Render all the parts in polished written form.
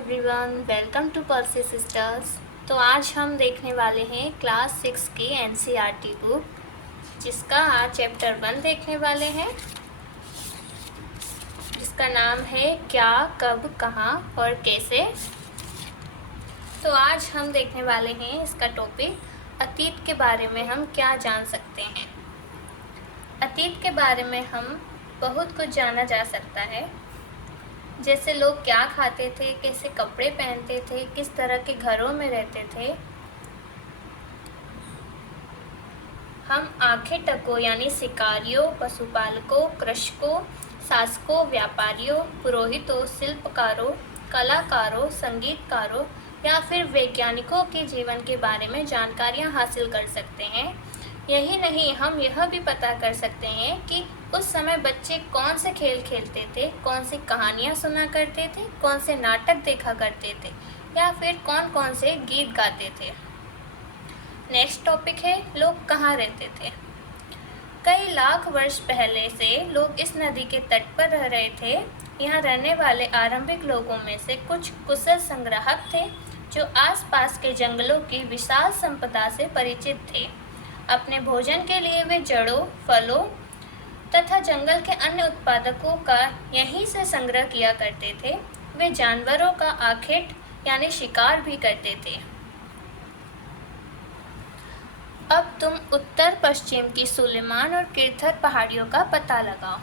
Everyone, welcome to Percy sisters. तो आज हम देखने वाले हैं क्लास 6 की एनसीईआरटी बुक, जिसका आज चैप्टर 1 देखने वाले हैं, जिसका नाम है क्या, कब, कहाँ और कैसे। तो आज हम देखने वाले हैं इसका टॉपिक, अतीत के बारे में हम क्या जान सकते हैं। अतीत के बारे में हम बहुत कुछ जाना जा सकता है, जैसे लोग क्या खाते थे, कैसे कपड़े पहनते थे, किस तरह के घरों में रहते थे। हम आंखें टकों यानी शिकारियों, पशुपालकों, कृषकों, शासकों, व्यापारियों, पुरोहितों, शिल्पकारों, कलाकारों, संगीतकारों या फिर वैज्ञानिकों के जीवन के बारे में जानकारियां हासिल कर सकते हैं। यही नहीं, हम यह भी पता कर सकते हैं कि उस समय बच्चे कौन से खेल खेलते थे, कौन सी कहानियाँ सुना करते थे, कौन से नाटक देखा करते थे या फिर कौन कौन से गीत गाते थे। नेक्स्ट टॉपिक है, लोग कहाँ रहते थे। कई लाख वर्ष पहले से लोग इस नदी के तट पर रह रहे थे। यहाँ रहने वाले आरंभिक लोगों में से कुछ कुशल संग्राहक थे, जो आसपास के जंगलों की विशाल संपदा से परिचित थे। अपने भोजन के लिए वे जड़ों, फलों तथा जंगल के अन्य उत्पादकों का यहीं से संग्रह किया करते थे। वे जानवरों का आखेट यानी शिकार भी करते थे। अब तुम उत्तर पश्चिम की सुलेमान और किरथर पहाड़ियों का पता लगाओ।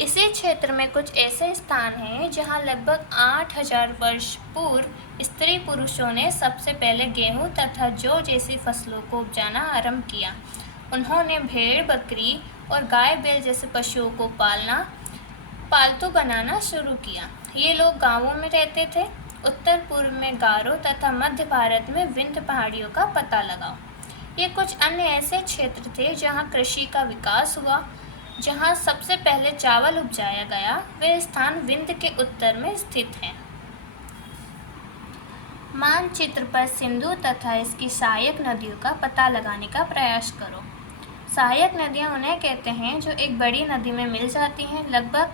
इसी क्षेत्र में कुछ ऐसे स्थान हैं जहां लगभग 8000 वर्ष पूर्व स्त्री पुरुषों ने सबसे पहले गेहूं तथा जौ जैसी फसलों को उपजाना आरंभ किया। उन्होंने भेड़, बकरी और गाय बैल जैसे पशुओं को पालतू बनाना शुरू किया। ये लोग गांवों में रहते थे। उत्तर पूर्व में गारो तथा मध्य भारत में विंध्य पहाड़ियों का पता लगाओ। ये कुछ अन्य ऐसे क्षेत्र थे जहां कृषि का विकास हुआ, जहां सबसे पहले चावल उपजाया गया। वे स्थान विंध्य के उत्तर में स्थित हैं। मानचित्र पर सिंधु तथा इसकी सहायक नदियों का पता लगाने का प्रयास करो। सहायक नदियां उन्हें कहते हैं जो एक बड़ी नदी में मिल जाती हैं। लगभग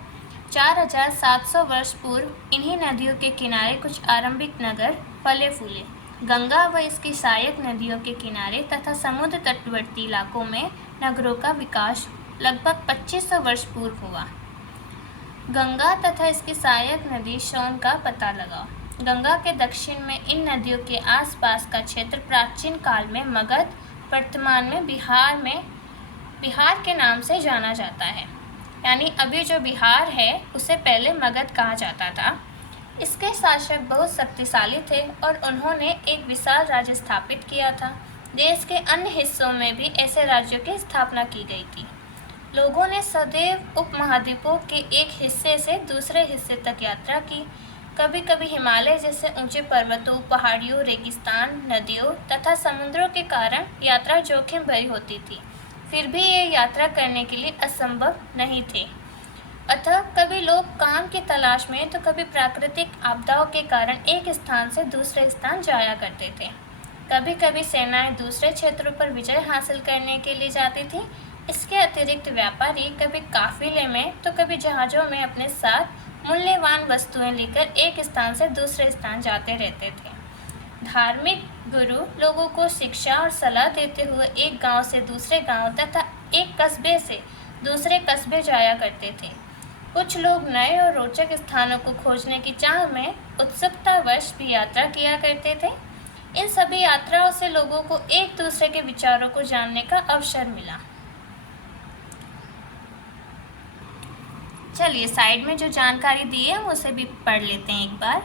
4700 वर्ष पूर्व इन्हीं नदियों के किनारे कुछ आरंभिक नगर फले फूले। गंगा व इसकी सहायक नदियों के किनारे तथा समुद्र तटवर्ती इलाकों में नगरों का विकास लगभग 2500 वर्ष पूर्व हुआ। गंगा तथा इसकी सहायक नदी सोन का पता लगाओ। गंगा के दक्षिण में इन नदियों के आसपास का क्षेत्र प्राचीन काल में मगध, वर्तमान में बिहार के नाम से जाना जाता है। यानी अभी जो बिहार है उसे पहले मगध कहा जाता था। इसके शासक बहुत शक्तिशाली थे और उन्होंने एक विशाल राज्य स्थापित किया था। देश के अन्य हिस्सों में भी ऐसे राज्यों की स्थापना की गई थी। लोगों ने सदैव उपमहाद्वीपों के एक हिस्से से दूसरे हिस्से तक यात्रा की। कभी कभी हिमालय जैसे ऊंचे पर्वतों, पहाड़ियों, रेगिस्तान, नदियों तथा समुद्रों के कारण यात्रा जोखिम भरी होती थी। फिर भी ये यात्रा करने के लिए असंभव नहीं थे। अतः कभी लोग काम की तलाश में तो कभी प्राकृतिक आपदाओं के कारण एक स्थान से दूसरे स्थान जाया करते थे। कभी कभी सेनाएं दूसरे क्षेत्रों पर विजय हासिल करने के लिए जाती थी। इसके अतिरिक्त व्यापारी कभी काफिले में तो कभी जहाज़ों में अपने साथ मूल्यवान वस्तुएं लेकर एक स्थान से दूसरे स्थान जाते रहते थे। धार्मिक गुरु लोगों को शिक्षा और सलाह देते हुए एक गांव से दूसरे गांव तथा एक कस्बे से दूसरे कस्बे जाया करते थे। कुछ लोग नए और रोचक स्थानों को खोजने की चाह में उत्सुकतावश भी यात्रा किया करते थे। इन सभी यात्राओं से लोगों को एक दूसरे के विचारों को जानने का अवसर मिला। चलिए, साइड में जो जानकारी दी है उसे भी पढ़ लेते हैं एक बार।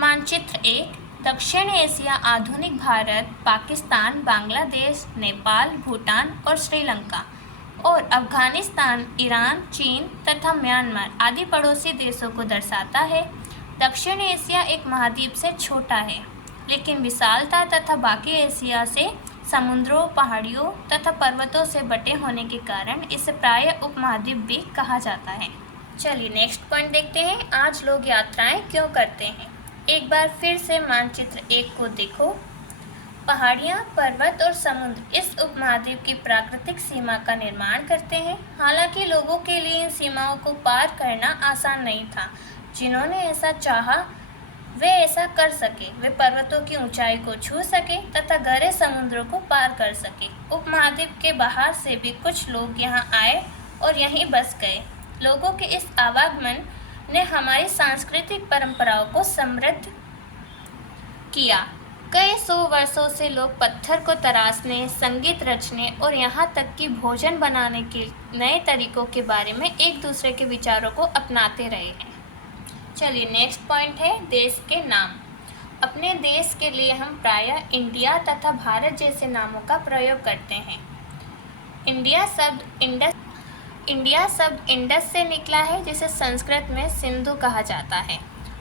मानचित्र 1, दक्षिण एशिया, आधुनिक भारत, पाकिस्तान, बांग्लादेश, नेपाल, भूटान और श्रीलंका और अफगानिस्तान, ईरान, चीन तथा म्यांमार आदि पड़ोसी देशों को दर्शाता है। दक्षिण एशिया एक महाद्वीप से छोटा है, लेकिन विशालता तथा बाकी एशिया से समुद्रों, पहाड़ियों तथा पर्वतों से बटे होने के कारण इसे प्रायः उपमहाद्वीप भी कहा जाता है। चलिए नेक्स्ट पॉइंट देखते हैं, आज लोग यात्राएं क्यों करते हैं। एक बार फिर से मानचित्र 1 को देखो। पहाड़ियाँ, पर्वत और समुद्र इस उपमहाद्वीप की प्राकृतिक सीमा का निर्माण करते हैं। हालांकि लोगों के लिए इन सीमाओं को पार करना आसान नहीं था। जिन्होंने ऐसा चाहा वे ऐसा कर सके, वे पर्वतों की ऊंचाई को छू सके तथा गहरे समुद्रों को पार कर सके। उपमहाद्वीप के बाहर से भी कुछ लोग यहाँ आए और यहीं बस गए। लोगों के इस आवागमन ने हमारी सांस्कृतिक परंपराओं को समृद्ध किया। कई सौ वर्षों से लोग पत्थर को तराशने, संगीत रचने और यहाँ तक कि भोजन बनाने के नए तरीकों के बारे में एक दूसरे के विचारों को अपनाते रहे हैं। चलिए नेक्स्ट पॉइंट है देश के नाम। अपने देश के लिए हम प्रायः इंडिया तथा भारत जैसे नामों का प्रयोग करते हैं। इंडिया शब्द इंडस से निकला है, जिसे संस्कृत में सिंधु कहा जाता है।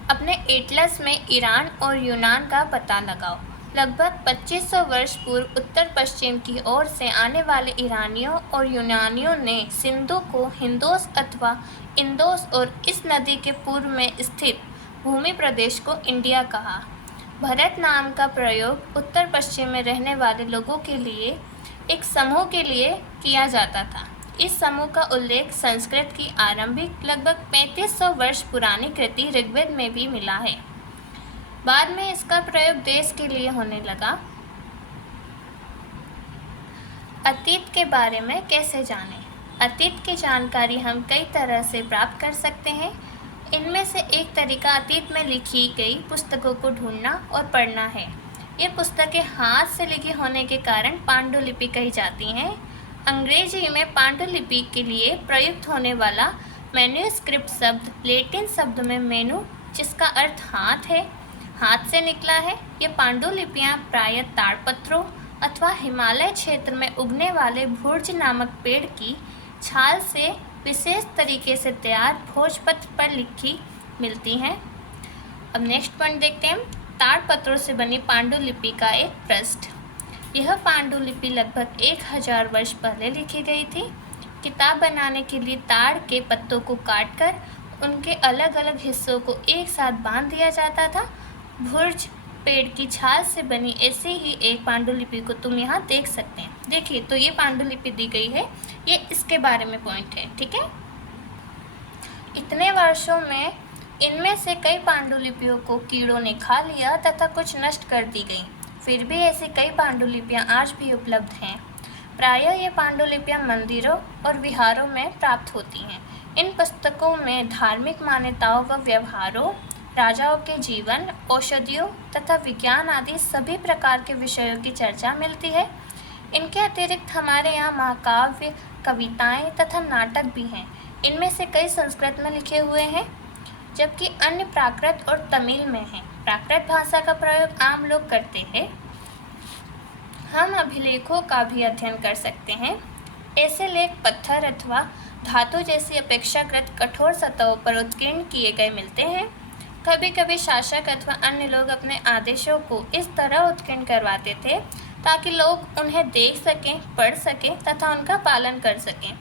अपने एटलस में ईरान और यूनान का पता लगाओ। लगभग 2500 वर्ष पूर्व उत्तर पश्चिम की ओर से आने वाले ईरानियों और यूनानियों ने सिंधु को हिंदोस अथवा इंदोस और इस नदी के पूर्व में स्थित भूमि प्रदेश को इंडिया कहा। भारत नाम का प्रयोग उत्तर पश्चिम में रहने वाले लोगों के लिए एक समूह के लिए किया जाता था। इस समूह का उल्लेख संस्कृत की आरंभिक लगभग 3500 वर्ष पुरानी कृति ऋग्वेद में भी मिला है। बाद में इसका प्रयोग देश के लिए होने लगा। अतीत के बारे में कैसे जानें? अतीत की जानकारी हम कई तरह से प्राप्त कर सकते हैं। इनमें से एक तरीका अतीत में लिखी गई पुस्तकों को ढूंढना और पढ़ना है। ये पुस्तकें हाथ से लिखी होने के कारण पांडुलिपि कही जाती हैं। अंग्रेजी में पांडुलिपि के लिए प्रयुक्त होने वाला मैन्युस्क्रिप्ट शब्द लैटिन शब्द में मेनू, जिसका अर्थ हाथ है, हाथ से निकला है। ये पांडुलिपियाँ प्रायः ताड़पत्रों अथवा हिमालय क्षेत्र में उगने वाले भुर्ज नामक पेड़ की छाल से विशेष तरीके से तैयार भोजपत्र पर लिखी मिलती हैं। अब नेक्स्ट पॉइंट देखते हैं। ताड़पत्रों से बनी पांडुलिपि का एक पृष्ठ। यह पांडुलिपि लगभग 1000 वर्ष पहले लिखी गई थी। किताब बनाने के लिए ताड़ के पत्तों को काटकर उनके अलग अलग हिस्सों को एक साथ बांध दिया जाता था। भुर्ज पेड़ की छाल से बनी ऐसी ही एक पांडुलिपि को तुम यहाँ देख सकते हैं। देखिए, तो ये पांडुलिपि दी गई है, ये इसके बारे में पॉइंट है, ठीक है। इतने वर्षों में इनमें से कई पांडुलिपियों को कीड़ों ने खा लिया तथा कुछ नष्ट कर दी गई। फिर भी ऐसी कई पांडुलिपियाँ आज भी उपलब्ध हैं। प्रायः ये पांडुलिपियाँ मंदिरों और विहारों में प्राप्त होती हैं। इन पुस्तकों में धार्मिक मान्यताओं व व्यवहारों, राजाओं के जीवन, औषधियों तथा विज्ञान आदि सभी प्रकार के विषयों की चर्चा मिलती है। इनके अतिरिक्त हमारे यहाँ महाकाव्य, कविताएं तथा नाटक भी हैं। इनमें से कई संस्कृत में लिखे हुए हैं, जबकि अन्य प्राकृत और तमिल में हैं। प्राकृत भाषा का प्रयोग आम लोग करते हैं। हम अभिलेखों का भी अध्ययन कर सकते हैं। ऐसे लेख पत्थर अथवा धातु जैसी अपेक्षाकृत कठोर सतहों पर उत्कीर्ण किए गए मिलते हैं। कभी कभी शासक अथवा अन्य लोग अपने आदेशों को इस तरह उत्कीर्ण करवाते थे ताकि लोग उन्हें देख सकें, पढ़ सकें तथा उनका पालन कर सकें।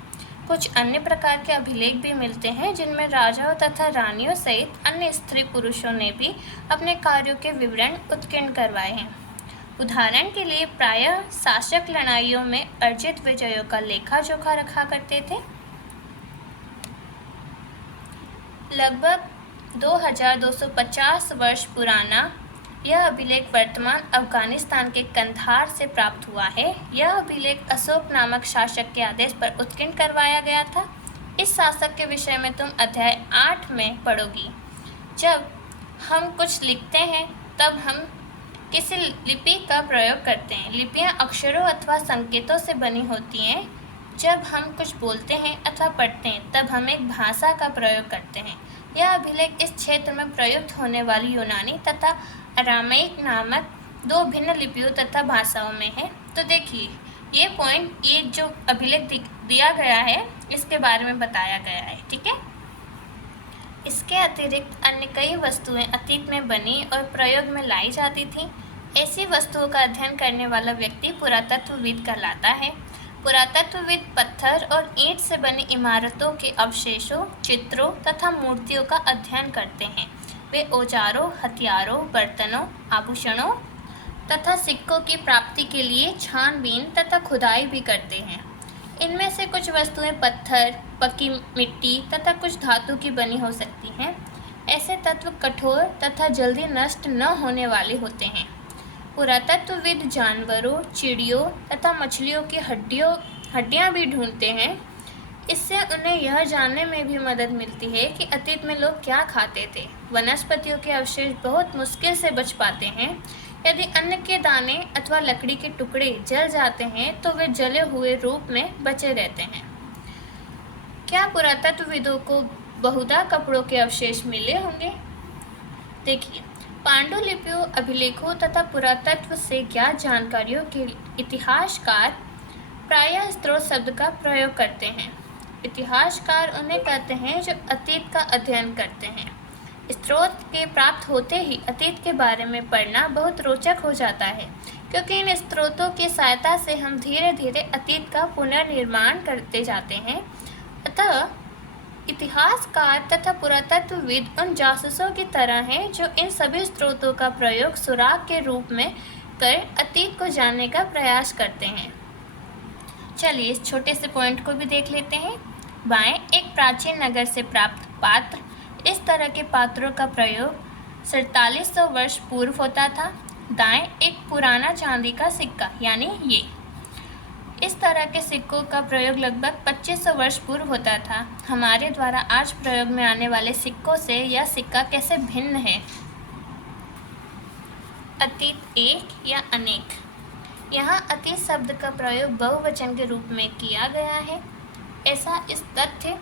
कुछ अन्य प्रकार के अभिलेख भी मिलते हैं जिनमें राजाओं तथा रानियों सहित अन्य स्त्री पुरुषों ने भी अपने कार्यों के विवरण उत्कीर्ण करवाए हैं। उदाहरण के लिए प्रायः शासक लड़ाइयों में अर्जित विजयों का लेखा जोखा रखा करते थे। लगभग 2250 वर्ष पुराना यह अभिलेख वर्तमान अफगानिस्तान के कंधार से प्राप्त हुआ है। यह अभिलेख अशोक नामक शासक के आदेश पर उत्कीर्ण करवाया गया था। इस शासक के विषय में तुम अध्याय 8 में पढ़ोगी। जब हम कुछ लिखते हैं तब हम किसी लिपि का प्रयोग करते हैं। लिपियाँ अक्षरों अथवा संकेतों से बनी होती हैं। जब हम कुछ बोलते हैं अथवा पढ़ते हैं तब हम एक भाषा का प्रयोग करते हैं। यह अभिलेख इस क्षेत्र में प्रयुक्त होने वाली यूनानी तथा अरामेइक नामक 2 भिन्न लिपियों तथा भाषाओं में है। तो देखिए, ये पॉइंट, ये जो अभिलेख दिया गया है इसके बारे में बताया गया है, ठीक है। इसके अतिरिक्त अन्य कई वस्तुएं अतीत में बनी और प्रयोग में लाई जाती थीं। ऐसी वस्तुओं का अध्ययन करने वाला व्यक्ति पुरातत्वविद कहलाता है। पुरातत्वविद पत्थर और ईंट से बनी इमारतों के अवशेषों, चित्रों तथा मूर्तियों का अध्ययन करते हैं। वे औजारों, हथियारों, बर्तनों, आभूषणों तथा सिक्कों की प्राप्ति के लिए छानबीन तथा खुदाई भी करते हैं। इनमें से कुछ वस्तुएं पत्थर, पक्की मिट्टी तथा कुछ धातु की बनी हो सकती हैं। ऐसे तत्व कठोर तथा जल्दी नष्ट न होने वाले होते हैं। पुरातत्वविद जानवरों, चिड़ियों तथा मछलियों की हड्डियां भी ढूंढते हैं। इससे उन्हें यह जानने में भी मदद मिलती है कि अतीत में लोग क्या खाते थे। वनस्पतियों के अवशेष बहुत मुश्किल से बच पाते हैं। यदि अन्न के दाने अथवा लकड़ी के टुकड़े जल जाते हैं तो वे जले हुए रूप में बचे रहते हैं। क्या पुरातत्वविदों को बहुधा कपड़ों के अवशेष मिले होंगे? देखिए, पांडुलिपियों, अभिलेखों तथा पुरातत्व से ज्ञात जानकारियों के इतिहासकार प्रायः स्रोत शब्द का प्रयोग करते हैं। इतिहासकार उन्हें कहते हैं जो अतीत का अध्ययन करते हैं। स्रोत के प्राप्त होते ही अतीत के बारे में पढ़ना बहुत रोचक हो जाता है, क्योंकि इन स्रोतों की सहायता से हम धीरे धीरे अतीत का पुनर्निर्माण करते जाते हैं। अतः इतिहासकार तथा पुरातत्वविद उन जासूसों की तरह हैं जो इन सभी स्रोतों का प्रयोग सुराग के रूप में कर अतीत को जानने का प्रयास करते हैं। चलिए इस छोटे से पॉइंट को भी देख लेते हैं। बाएं, एक प्राचीन नगर से प्राप्त पात्र। इस तरह के पात्रों का प्रयोग 4700 वर्ष पूर्व होता था। दाएं, एक पुराना चांदी का सिक्का, यानी ये। इस तरह के सिक्कों का प्रयोग लगभग 2500 वर्ष पूर्व होता था। हमारे द्वारा आज प्रयोग में आने वाले सिक्कों से यह सिक्का कैसे भिन्न है? अतीत एक या अनेक। यहाँ अतीत शब्द का प्रयोग बहुवचन के रूप में किया गया है। ऐसा इस तथ्य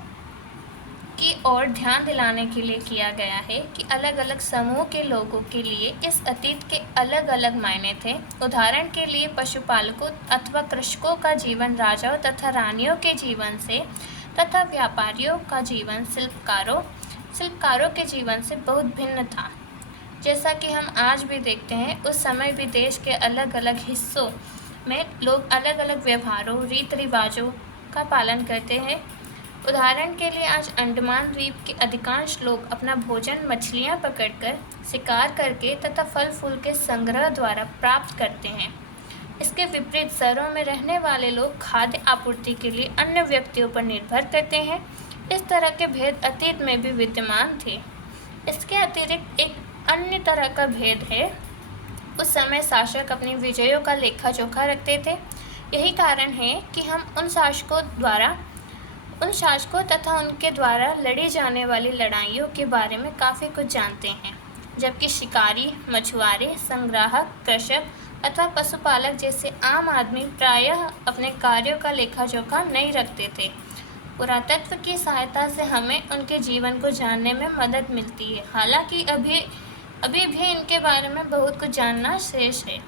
की ओर ध्यान दिलाने के लिए किया गया है कि अलग अलग समूह के लोगों के लिए इस अतीत के अलग अलग मायने थे। उदाहरण के लिए पशुपालकों अथवा कृषकों का जीवन राजाओं तथा रानियों के जीवन से तथा व्यापारियों का जीवन शिल्पकारों के जीवन से बहुत भिन्न था। जैसा कि हम आज भी देखते हैं, उस समय भी देश के अलग अलग हिस्सों में लोग अलग अलग व्यवहारों, रीति रिवाजों का पालन करते हैं। उदाहरण के लिए आज अंडमान द्वीप के अधिकांश लोग अपना भोजन मछलियां पकड़कर, शिकार करके तथा फल फूल के संग्रह द्वारा प्राप्त करते हैं। इसके विपरीत शहरों में रहने वाले लोग खाद्य आपूर्ति के लिए अन्य व्यक्तियों पर निर्भर करते हैं। इस तरह के भेद अतीत में भी विद्यमान थे। इसके अतिरिक्त एक अन्य तरह का भेद है, उस समय शासक अपनी विजयों का लेखा जोखा रखते थे। यही कारण है कि हम उन शासकों तथा उनके द्वारा लड़ी जाने वाली लड़ाइयों के बारे में काफ़ी कुछ जानते हैं, जबकि शिकारी, मछुआरे, संग्राहक, कृषक अथवा पशुपालक जैसे आम आदमी प्रायः अपने कार्यों का लेखा जोखा नहीं रखते थे। पुरातत्व की सहायता से हमें उनके जीवन को जानने में मदद मिलती है। हालांकि अभी भी इनके बारे में बहुत कुछ जानना शेष है।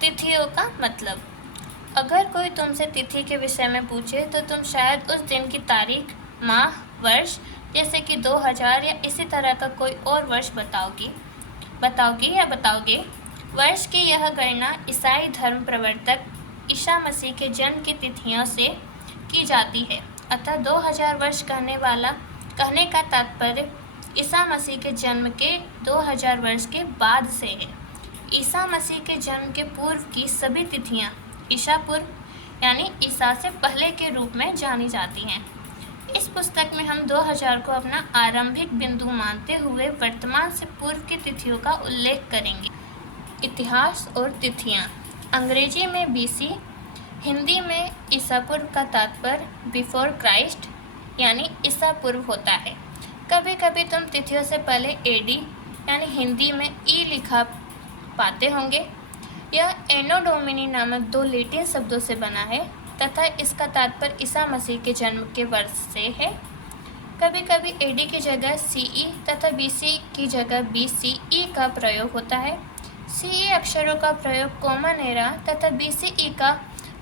तिथियों का मतलब। अगर कोई तुमसे तिथि के विषय में पूछे तो तुम शायद उस दिन की तारीख, माह, वर्ष, जैसे कि 2000 या इसी तरह का कोई और वर्ष बताओगे। वर्ष की यह गणना ईसाई धर्म प्रवर्तक ईसा मसीह के जन्म की तिथियों से की जाती है। अतः 2000 वर्ष कहने का तात्पर्य ईसा मसीह के जन्म के 2000 वर्ष के बाद से है। ईसा मसीह के जन्म के पूर्व की सभी तिथियां ईसा पूर्व यानी ईसा से पहले के रूप में जानी जाती हैं। इस पुस्तक में हम 2000 को अपना आरंभिक बिंदु मानते हुए वर्तमान से पूर्व की तिथियों का उल्लेख करेंगे। इतिहास और तिथियां। अंग्रेजी में BC, हिंदी में ईसा पूर्व का तात्पर्य बिफोर क्राइस्ट यानी ईसा पूर्व होता है। कभी कभी तुम तिथियों से पहले AD यानी हिंदी में ई लिखा पाते होंगे। यह एनो डोमिनी नामक 2 लैटिन शब्दों से बना है तथा इसका तात्पर्य ईसा मसीह के जन्म के वर्ष से है। कभी कभी AD की जगह CE तथा BC की जगह BCE का प्रयोग होता है। CE अक्षरों का प्रयोग कॉमन एरा तथा BCE का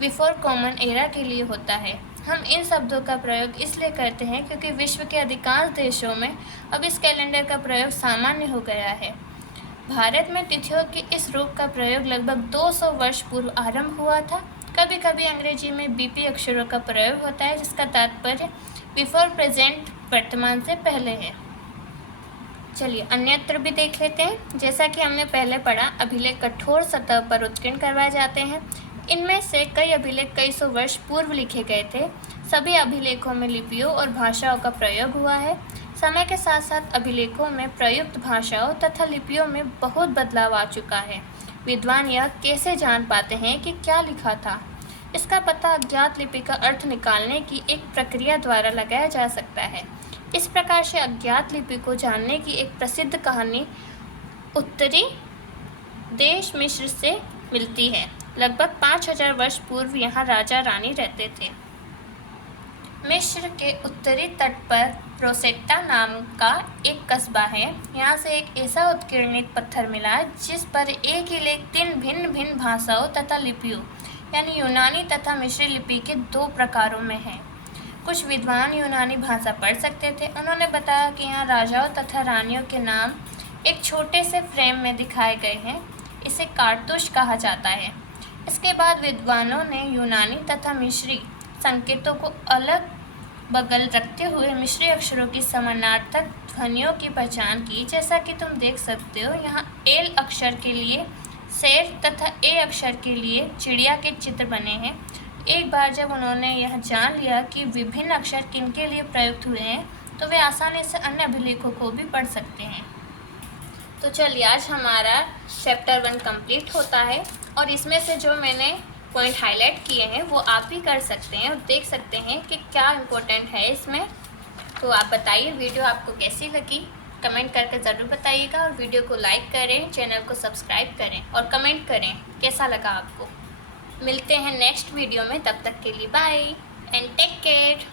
बिफोर कॉमन एरा के लिए होता है। हम इन शब्दों का प्रयोग इसलिए करते हैं क्योंकि विश्व के अधिकांश देशों में अब इस कैलेंडर का प्रयोग सामान्य हो गया है। भारत में तिथियों के इस रूप का प्रयोग लगभग 200 वर्ष पूर्व आरंभ हुआ था। कभी कभी अंग्रेजी में BP अक्षरों का प्रयोग होता है जिसका तात्पर्य बिफोर प्रेजेंट, वर्तमान से पहले है। चलिए अन्यत्र भी देख लेते हैं। जैसा कि हमने पहले पढ़ा, अभिलेख कठोर सतह पर उत्कीर्ण करवाए जाते हैं। इनमें से कई अभिलेख कई सौ वर्ष पूर्व लिखे गए थे। सभी अभिलेखों में लिपियों और भाषाओं का प्रयोग हुआ है। समय के साथ साथ अभिलेखों में प्रयुक्त भाषाओं तथा लिपियों में बहुत बदलाव आ चुका है। विद्वान यह कैसे जान पाते हैं कि क्या लिखा था? इसका पता अज्ञात लिपि का अर्थ निकालने की एक प्रक्रिया द्वारा लगाया जा सकता है। इस प्रकार से अज्ञात लिपि को जानने की एक प्रसिद्ध कहानी उत्तरी देश मिस्र से मिलती है। लगभग 5000 वर्ष पूर्व यहाँ राजा रानी रहते थे। मिस्र के उत्तरी तट पर रोसेट्टा नाम का एक कस्बा है। यहाँ से एक ऐसा उत्कीर्णित पत्थर मिला जिस पर एक ही लेख 3 भिन्न भिन्न भाषाओं तथा लिपियों यानी यूनानी तथा मिस्री लिपि के 2 प्रकारों में है। कुछ विद्वान यूनानी भाषा पढ़ सकते थे। उन्होंने बताया कि यहाँ राजाओं तथा रानियों के नाम एक छोटे से फ्रेम में दिखाए गए हैं। इसे कारतूस कहा जाता है। इसके बाद विद्वानों ने यूनानी तथा मिस्री संकेतों को अलग बगल रखते हुए मिस्री अक्षरों की समानार्थक ध्वनियों की पहचान की। जैसा कि तुम देख सकते हो, यहाँ एल अक्षर के लिए शेर तथा ए अक्षर के लिए चिड़िया के चित्र बने हैं। एक बार जब उन्होंने यह जान लिया कि विभिन्न अक्षर किनके लिए प्रयुक्त हुए हैं, तो वे आसानी से अन्य अभिलेखों को भी पढ़ सकते हैं। तो चलिए, आज हमारा चैप्टर 1 कंप्लीट होता है और इसमें से जो मैंने पॉइंट हाईलाइट किए हैं वो आप भी कर सकते हैं और देख सकते हैं कि क्या इम्पोर्टेंट है इसमें। तो आप बताइए वीडियो आपको कैसी लगी, कमेंट करके ज़रूर बताइएगा और वीडियो को लाइक करें, चैनल को सब्सक्राइब करें और कमेंट करें कैसा लगा आपको। मिलते हैं नेक्स्ट वीडियो में, तब तक के लिए बाय एंड टेक केयर।